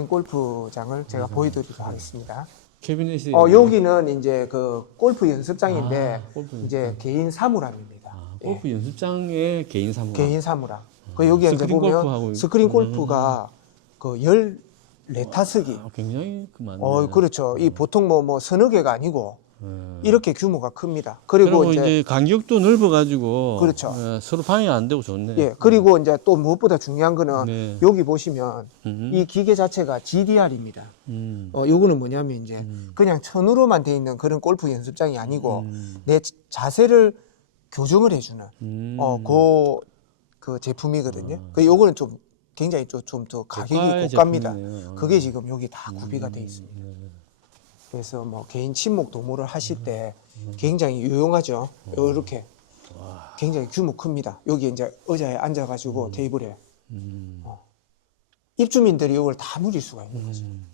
골프장을 제가 보여드리도록 하겠습니다. 캐비넷이 어, 여기는 이제 그 골프 연습장인데 아, 골프 이제 개인 사물함입니다. 아, 예, 골프 연습장의 개인 사무관. 개인 사물함. 그 여기 이제 스크린 보면 골프하고 스크린 있- 골프가 그 14타석이 아, 굉장히 그 많네. 어, 그렇죠. 이 보통 뭐, 뭐 서너 개가 아니고 음. 이렇게 규모가 큽니다. 그리고, 그리고 이제, 이제 간격도 넓어가지고 그렇죠. 어, 서로 방해 안 되고 좋네. 예, 그리고 이제 또 무엇보다 중요한 거는 네. 여기 보시면 음. 이 기계 자체가 GDR입니다. 음. 어, 요거는 뭐냐면 이제 음. 그냥 천으로만 돼 있는 그런 골프 연습장이 아니고 음. 내 자세를 교정을 해주는 음. 어, 그, 그 제품이거든요. 그 요거는 좀 굉장히 좀더 가격이 고가입니다. 그게 지금 여기 다 구비가 돼 있습니다. 네. 그래서 뭐 개인 침묵 도모를 하실 때 음. 굉장히 유용하죠. 이렇게 굉장히 규모 큽니다. 여기 이제 의자에 앉아가지고 테이블에 음. 입주민들이 이걸 다 누릴 수가 있는 거죠. 음.